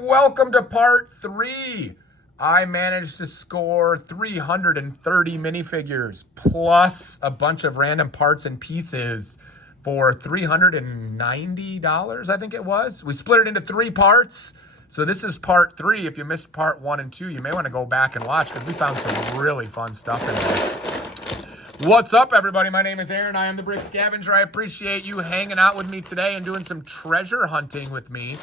welcome to part 3. I managed to score 330 minifigures plus a bunch of random parts and pieces for $390, I think it was. We split it into 3 parts. So this is part 3. If you missed part 1 and 2, you may want to go back and watch because we found some really fun stuff in there. What's up, everybody? My name is Aaron. I am the Brick Scavenger. I appreciate you hanging out with me today and doing some treasure hunting with me.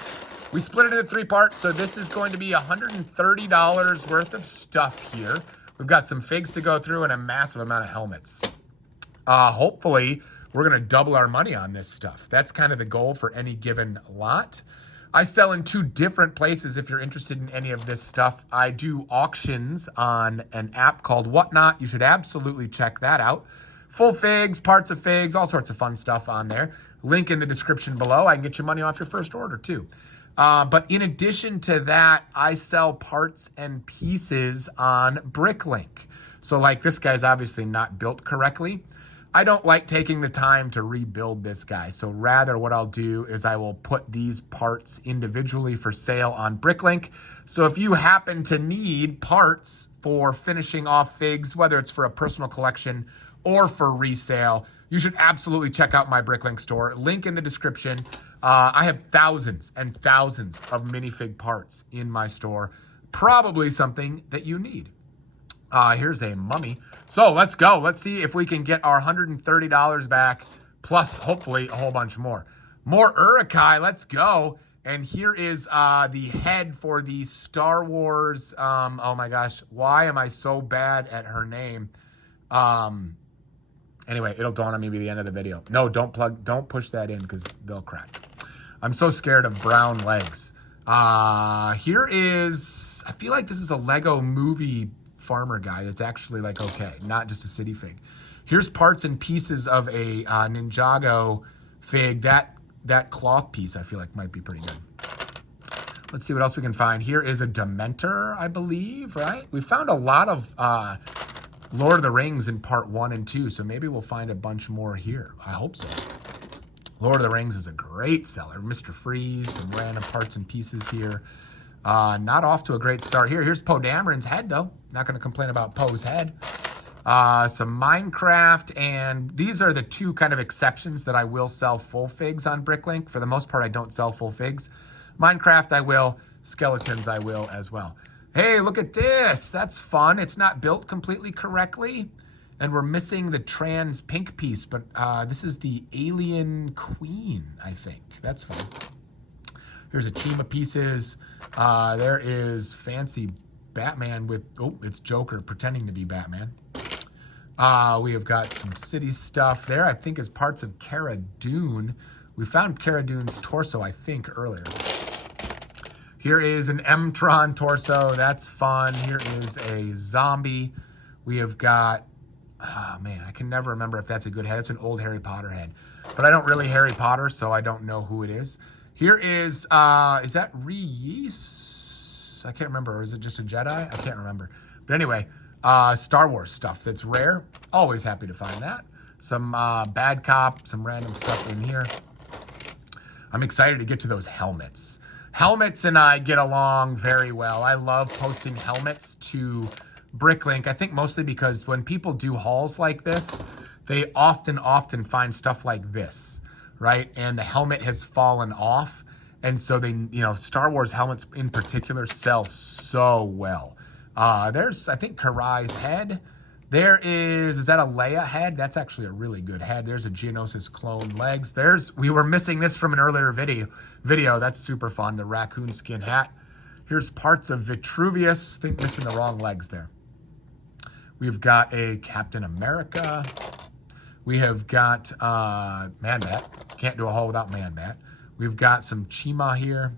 We split it into 3 parts, so this is going to be $130 worth of stuff here. We've got some figs to go through and a massive amount of helmets. Hopefully, we're going to double our money on this stuff. That's kind of the goal for any given lot. I sell in 2 different places if you're interested in any of this stuff. I do auctions on an app called Whatnot. You should absolutely check that out. Full figs, parts of figs, all sorts of fun stuff on there. Link in the description below. I can get you money off your first order too. But in addition to that, I sell parts and pieces on Bricklink. So like this guy's obviously not built correctly. I don't like taking the time to rebuild this guy. So rather what I'll do is I will put these parts individually for sale on Bricklink. So if you happen to need parts for finishing off figs, whether it's for a personal collection or for resale, you should absolutely check out my Bricklink store. Link in the description. I have thousands and thousands of minifig parts in my store. Probably something that you need. Here's a mummy. So let's go. Let's see if we can get our $130 back, plus hopefully a whole bunch more. More Urukai. Let's go. And here is the head for the Star Wars. Oh my gosh, why am I so bad at her name? Anyway, it'll dawn on me by the end of the video. No, don't push that in because they'll crack. I'm so scared of brown legs. Here is, I feel like this is a Lego movie farmer guy that's actually like, okay, not just a city fig. Here's parts and pieces of a Ninjago fig. That cloth piece I feel like might be pretty good. Let's see what else we can find. Here is a Dementor, I believe, right? We found a lot of Lord of the Rings in part 1 and 2, so maybe we'll find a bunch more here. I hope so. Lord of the Rings is a great seller. Mr. Freeze, some random parts and pieces here. Not off to a great start here. Here's Poe Dameron's head, though. Not going to complain about Poe's head. Some Minecraft, and these are the 2 kind of exceptions that I will sell full figs on Bricklink. For the most part, I don't sell full figs. Minecraft, I will. Skeletons, I will as well. Hey, look at this. That's fun. It's not built completely correctly, and we're missing the trans pink piece, but this is the alien queen, I think. That's fun. Here's a Chima pieces. There is fancy Batman with, oh, it's Joker pretending to be Batman. We have got some city stuff there. I think is parts of Cara Dune. We found Cara Dune's torso, I think, earlier. Here is an M-Tron torso. That's fun. Here is a zombie. We have got, oh man, I can never remember if that's a good head. It's an old Harry Potter head. But I don't really Harry Potter, so I don't know who it is. Here is that Reese? I can't remember. Or is it just a Jedi? I can't remember. But anyway, Star Wars stuff that's rare. Always happy to find that. Some Bad Cop, some random stuff in here. I'm excited to get to those helmets. Helmets and I get along very well. I love posting helmets to Bricklink. I think mostly because when people do hauls like this, they often find stuff like this, right? And the helmet has fallen off. And so they, you know, Star Wars helmets in particular sell so well. There's, I think, Karai's head. There is that a Leia head? That's actually a really good head. There's a Geonosis clone legs. We were missing this from an earlier video. That's super fun. The raccoon skin hat. Here's parts of Vitruvius. I think missing the wrong legs there. We've got a Captain America. We have got Man-Bat. Can't do a haul without Man-Bat. We've got some Chima here.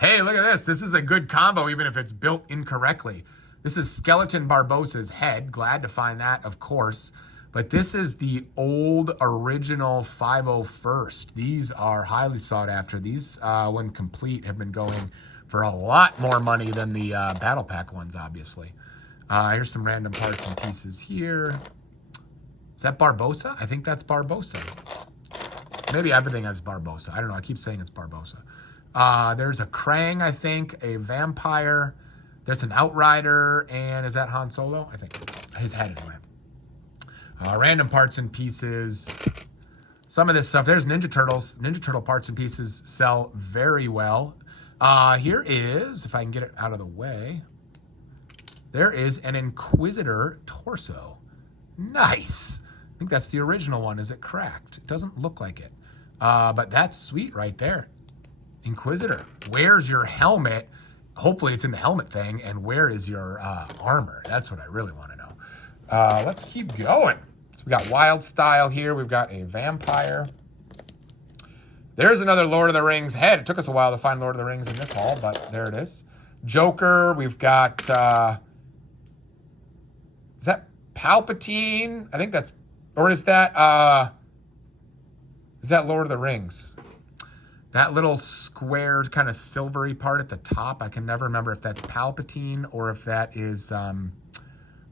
Hey, look at this. This is a good combo, even if it's built incorrectly. This is Skeleton Barbossa's head. Glad to find that, of course. But this is the old original 501st. These are highly sought after. These, when complete, have been going for a lot more money than the Battle Pack ones, obviously. Here's some random parts and pieces here. Is that Barbossa? I think that's Barbossa. Maybe everything has Barbossa. I don't know. I keep saying it's Barbossa. There's a Krang, I think, a vampire. There's an Outrider, and is that Han Solo? I think his head anyway. Random parts and pieces. Some of this stuff. There's Ninja Turtles. Ninja Turtle parts and pieces sell very well. Here is, if I can get it out of the way, there is an Inquisitor torso. Nice. I think that's the original one. Is it cracked? It doesn't look like it. But that's sweet right there. Inquisitor, where's your helmet? Hopefully it's in the helmet thing. And where is your armor? That's what I really want to know. Let's keep going. So we got Wild Style here. We've got a vampire. There's another Lord of the Rings head. It took us a while to find Lord of the Rings in this haul, but there it is. Joker. We've got, is that Palpatine? I think that's, or is that Lord of the Rings? That little square kind of silvery part at the top, I can never remember if that's Palpatine or if that is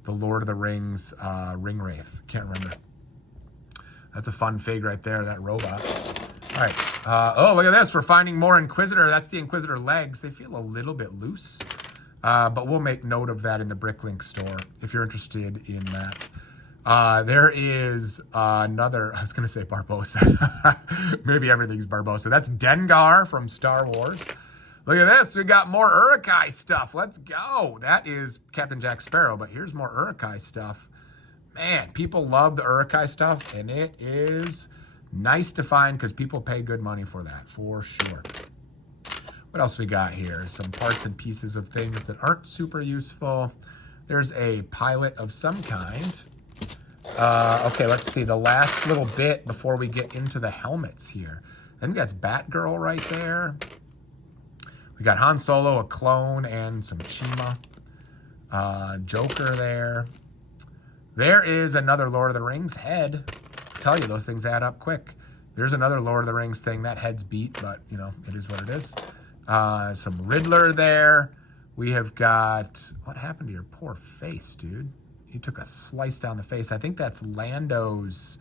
the Lord of the Rings ring wraith. Can't remember. That's a fun fig right there, that robot. All right. Oh, look at this. We're finding more Inquisitor. That's the Inquisitor legs. They feel a little bit loose, but we'll make note of that in the Bricklink store if you're interested in that. There is another, I was going to say Barbossa. Maybe everything's Barbossa. That's Dengar from Star Wars. Look at this. We got more Uruk-hai stuff. Let's go. That is Captain Jack Sparrow, but here's more Uruk-hai stuff. Man, people love the Uruk-hai stuff, and it is nice to find because people pay good money for that, for sure. What else we got here? Some parts and pieces of things that aren't super useful. There's a pilot of some kind. Okay, let's see. The last little bit before we get into the helmets here. I think that's Batgirl right there. We got Han Solo, a clone, and some Chima. Joker there. There is another Lord of the Rings head. I tell you, those things add up quick. There's another Lord of the Rings thing. That head's beat, but, you know, it is what it is. Some Riddler there. We have got... What happened to your poor face, dude? You took a slice down the face. I think that's Lando's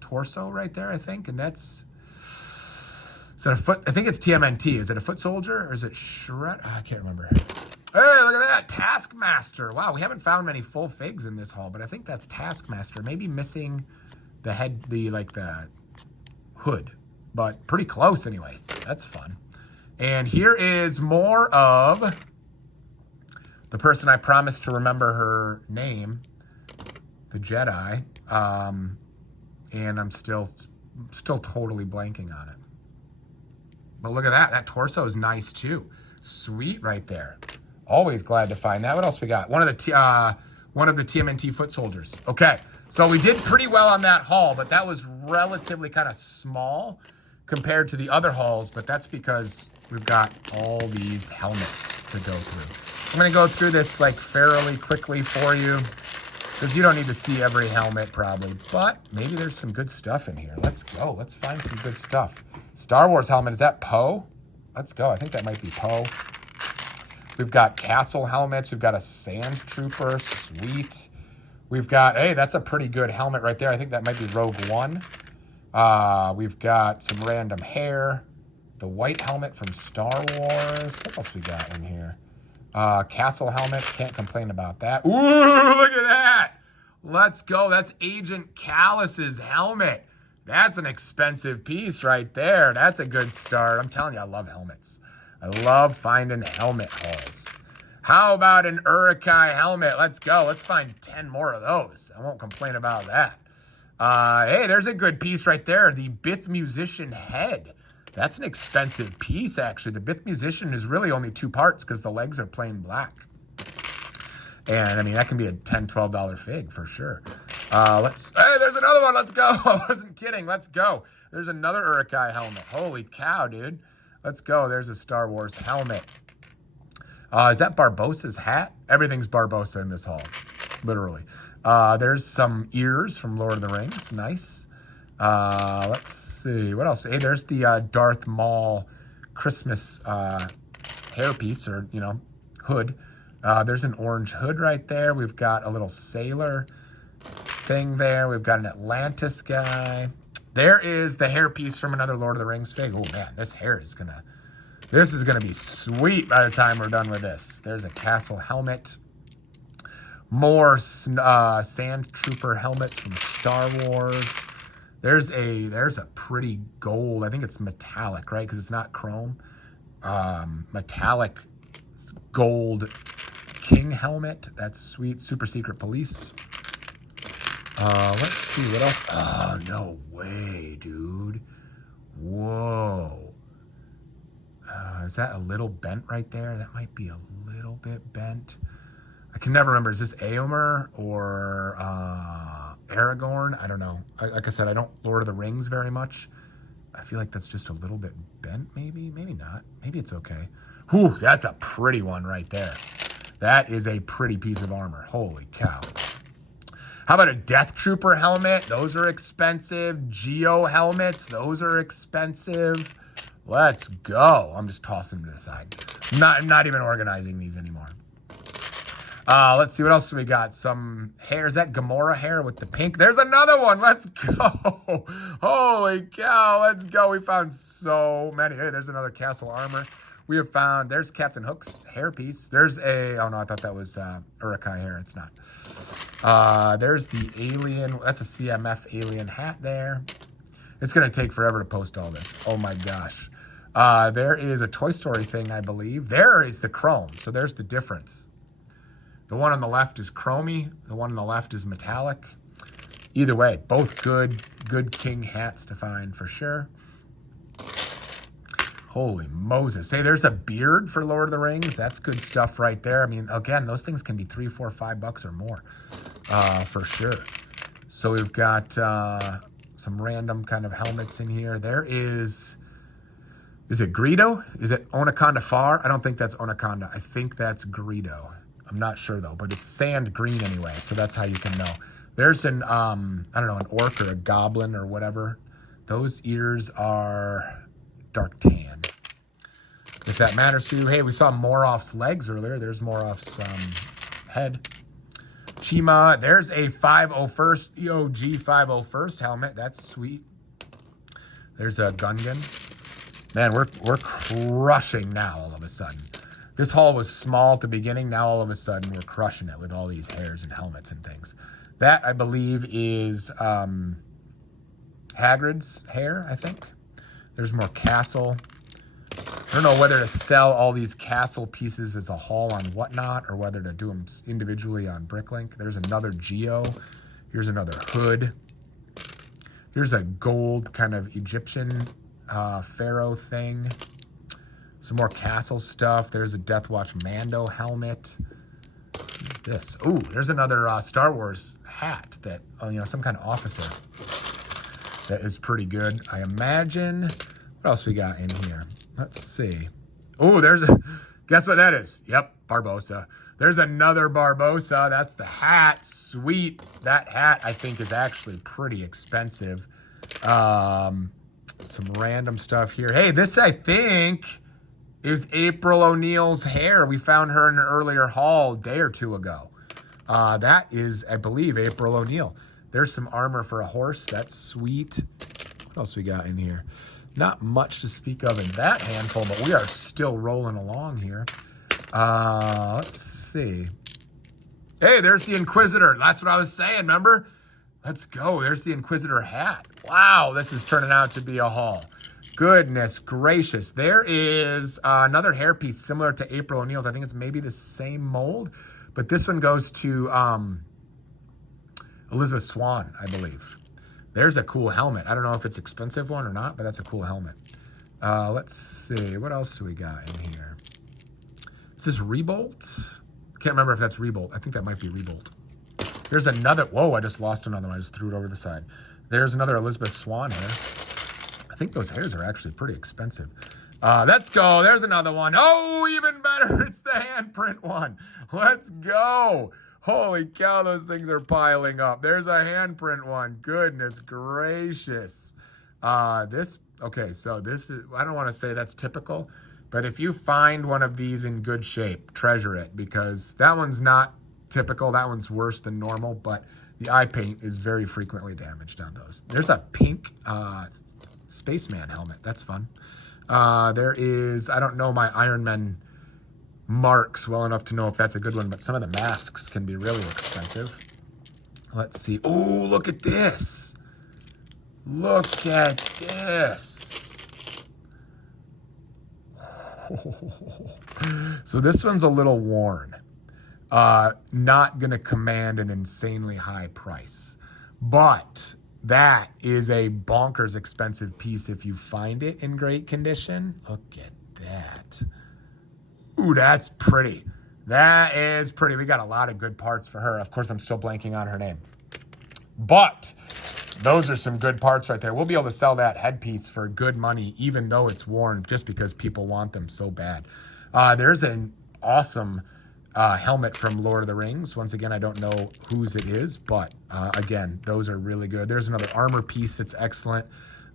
torso right there, I think. And that's... Is that a foot? I think it's TMNT. Is it a foot soldier or is it Shred? I can't remember. Hey, look at that. Taskmaster. Wow, we haven't found many full figs in this haul, but I think that's Taskmaster. Maybe missing the head, the hood, but pretty close anyway. That's fun. And here is more of the person I promised to remember her name, the Jedi. And I'm still totally blanking on it. But look at that. That torso is nice too. Sweet right there. Always glad to find that. What else we got? One of the TMNT foot soldiers. Okay, so we did pretty well on that haul, but that was relatively kind of small compared to the other hauls, but that's because we've got all these helmets to go through. I'm going to go through this like fairly quickly for you because you don't need to see every helmet probably, but maybe there's some good stuff in here. Let's go. Let's find some good stuff. Star Wars helmet. Is that Poe? Let's go. I think that might be Poe. We've got castle helmets. We've got a sand trooper. Sweet. We've got, hey, that's a pretty good helmet right there. I think that might be Rogue One. We've got some random hair. The white helmet from Star Wars. What else we got in here? Castle helmets. Can't complain about that. Ooh, look at that. Let's go. That's Agent Callus's helmet. That's an expensive piece right there. That's a good start. I'm telling you, I love helmets. I love finding helmet hauls. How about an Uruk-hai helmet? Let's go. Let's find 10 more of those. I won't complain about that. Hey, there's a good piece right there. The Bith Musician head. That's an expensive piece, actually. The Bith Musician is really only 2 parts because the legs are plain black. And, I mean, that can be a $10, $12 fig for sure. Hey, there's another one. Let's go. I wasn't kidding. Let's go. There's another Uruk-hai helmet. Holy cow, dude. Let's go. There's a Star Wars helmet. Is that Barbossa's hat? Everything's Barbossa in this haul, literally. There's some ears from Lord of the Rings. Nice. Let's see. What else? Hey, there's the Darth Maul Christmas hairpiece or, you know, hood. There's an orange hood right there. We've got a little sailor thing there. We've got an Atlantis guy. There is the hairpiece from another Lord of the Rings fig. Oh man, this is gonna be sweet by the time we're done with this. There's a castle helmet. More sand trooper helmets from Star Wars. There's a pretty gold. I think it's metallic, right? Because it's not chrome. Metallic gold king helmet. That's sweet. Super secret police. Let's see what else. Oh, no way, dude. Whoa. Is that a little bent right there? That might be a little bit bent. I can never remember. Is this Éomer or Aragorn? I don't know. Like I said, I don't Lord of the Rings very much. I feel like that's just a little bit bent, maybe. Maybe not. Maybe it's okay. Whew, that's a pretty one right there. That is a pretty piece of armor. Holy cow. How about a Death Trooper helmet? Those are expensive. Geo helmets, those are expensive. Let's go. I'm just tossing them to the side. I'm not even organizing these anymore. Let's see, what else do we got? Some hair. Is that Gamora hair with the pink? There's another one. Let's go. Holy cow. Let's go. We found so many. Hey, there's another castle armor. We have found, there's Captain Hook's hairpiece. There's oh no, I thought that was Uruk-hai hair. It's not. There's the alien. That's a CMF alien hat there. It's going to take forever to post all this. Oh my gosh. There is a Toy Story thing, I believe. There is the chrome. So there's the difference. The one on the left is chromy. The one on the left is metallic. Either way, both good king hats to find for sure. Holy Moses. Hey, there's a beard for Lord of the Rings. That's good stuff right there. I mean, again, those things can be $3, $4, $5 or more for sure. So we've got some random kind of helmets in here. There is it Greedo? Is it Onaconda Far? I don't think that's Onaconda. I think that's Greedo. I'm not sure though, but it's sand green anyway, so that's how you can know. There's an, I don't know, an orc or a goblin or whatever. Those ears are dark tan. If that matters to you. Hey, we saw Moroff's legs earlier. There's Moroff's head. Chima, there's a 501st, EOG 501st helmet. That's sweet. There's a Gungan. Man, we're crushing now all of a sudden. This haul was small at the beginning. Now all of a sudden we're crushing it with all these hairs and helmets and things. That, I believe, is Hagrid's hair, I think. There's more castle. I don't know whether to sell all these castle pieces as a haul on Whatnot or whether to do them individually on Bricklink. There's another Geo. Here's another hood. Here's a gold kind of Egyptian pharaoh thing. Some more castle stuff. There's a Death Watch Mando helmet. What's this? Ooh, there's another Star Wars hat that, you know, some kind of officer. That is pretty good. I imagine. What else we got in here? Let's see. Oh, guess what that is? Yep, Barbossa. There's another Barbossa. That's the hat. Sweet. That hat, I think, is actually pretty expensive. Some random stuff here. Hey, this, I think, is April O'Neil's hair. We found her in an earlier haul a day or two ago. That is, I believe, April O'Neil. There's some armor for a horse. That's sweet. What else we got in here? Not much to speak of in that handful, but we are still rolling along here. Let's see. Hey, there's the Inquisitor. That's what I was saying, remember? Let's go. There's the Inquisitor hat. Wow, this is turning out to be a haul. Goodness gracious. There is another hairpiece similar to April O'Neil's. I think it's maybe the same mold, but this one goes to Elizabeth Swann, I believe. There's a cool helmet. I don't know if it's an expensive one or not, but that's a cool helmet. Let's see. What else do we got in here? Is this Rebolt? Can't remember if that's Rebolt. I think that might be Rebolt. There's another. Whoa, I just lost another one. I just threw it over the side. There's another Elizabeth Swann hair. I think those hairs are actually pretty expensive. Let's go. There's another one. Oh, even better. It's the handprint one. Let's go. Holy cow, those things are piling up. There's a handprint one. Goodness gracious. Okay, so this is, I don't want to say that's typical, but if you find one of these in good shape, treasure it, because that one's not typical. That one's worse than normal, but The eye paint is very frequently damaged on those. There's a pink spaceman helmet. That's fun. There is, I don't know my Iron Man marks well enough to know if that's a good one, but some of the masks can be really expensive. Let's see. Oh, look at this. Look at this. So this one's a little worn. Not going to command an insanely high price. But that is a bonkers expensive piece if you find it in great condition. Look at that. Ooh, that's pretty. That is pretty. We got a lot of good parts for her. Of course, I'm still blanking on her name. But those are some good parts right there. We'll be able to sell that headpiece for good money, even though it's worn, just because people want them so bad. There's an awesome helmet from Lord of the Rings. Once again, I don't know whose it is, but again, those are really good. There's another armor piece that's excellent.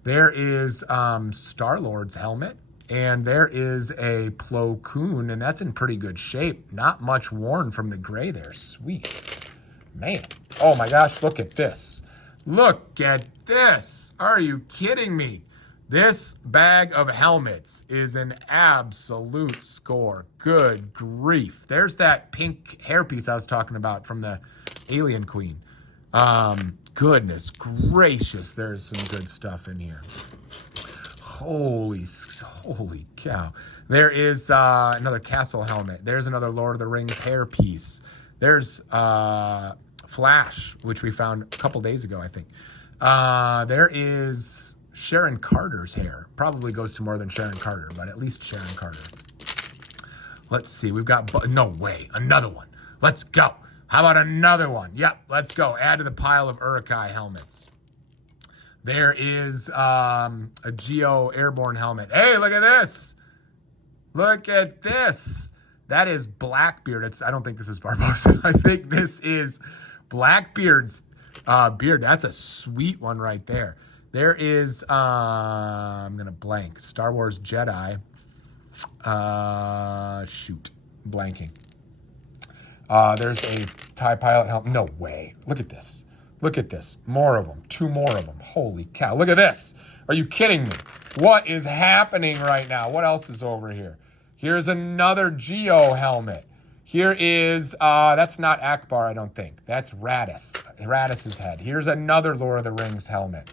There is Star-Lord's helmet, and there is a Plo Koon, and that's in pretty good shape. Not much worn from the gray there. Sweet. Man. Oh my gosh, look at this. Look at this. Are you kidding me? This bag of helmets is an absolute score. Good grief. There's that pink hairpiece I was talking about from the Alien Queen. Goodness gracious, there's some good stuff in here. Holy cow. There is another castle helmet. There's another Lord of the Rings hairpiece. There's Flash, which we found a couple days ago, I think. There is Sharon Carter's hair. Probably goes to more than Sharon Carter, but at least Sharon Carter. Let's see. We've got... No way. Another one. Let's go. How about another one? Yep, let's go. Add to the pile of Uruk-hai helmets. There is a Geo Airborne helmet. Hey, look at this. Look at this. That is Blackbeard. I don't think this is Barbosa. I think this is Blackbeard's beard. That's a sweet one right there. There is, I'm going to blank, Star Wars Jedi. Shoot, blanking. There's a TIE pilot helmet. No way. Look at this. Look at this. More of them. 2 more of them. Holy cow. Look at this. Are you kidding me? What is happening right now? What else is over here? Here's another Geo helmet. Here is, that's not Akbar, I don't think. That's Radis. Radis's head. Here's another Lord of the Rings helmet.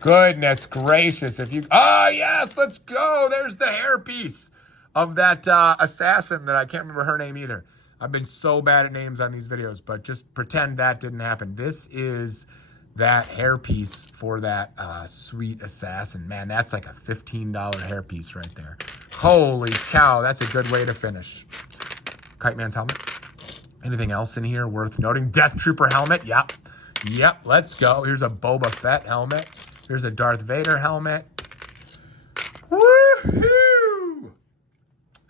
Goodness gracious. If you, yes, let's go. There's the hairpiece of that assassin that I can't remember her name either. I've been so bad at names on these videos, but just pretend that didn't happen. This is that hairpiece for that sweet assassin. Man, that's like a $15 hairpiece right there. Holy cow, that's a good way to finish. Kite Man's helmet. Anything else in here worth noting? Death Trooper helmet. Yep. Yep, let's go. Here's a Boba Fett helmet. Here's a Darth Vader helmet. Woohoo!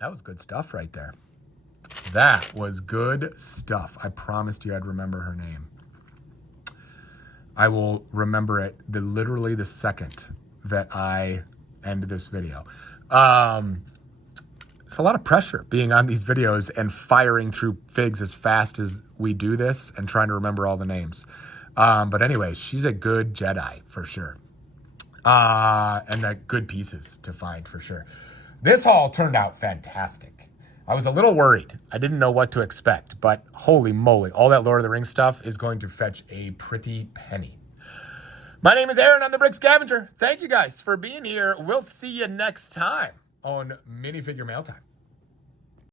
That was good stuff right there. That was good stuff. I promised you I'd remember her name. I will remember it literally the second that I end this video. It's a lot of pressure being on these videos and firing through figs as fast as we do this and trying to remember all the names. But anyway, she's a good Jedi for sure. And good pieces to find for sure. This haul turned out fantastic. I was a little worried. I didn't know what to expect, but holy moly, all that Lord of the Rings stuff is going to fetch a pretty penny. My name is Aaron. I'm the Brick Scavenger. Thank you guys for being here. We'll see you next time on Minifigure Mail Time.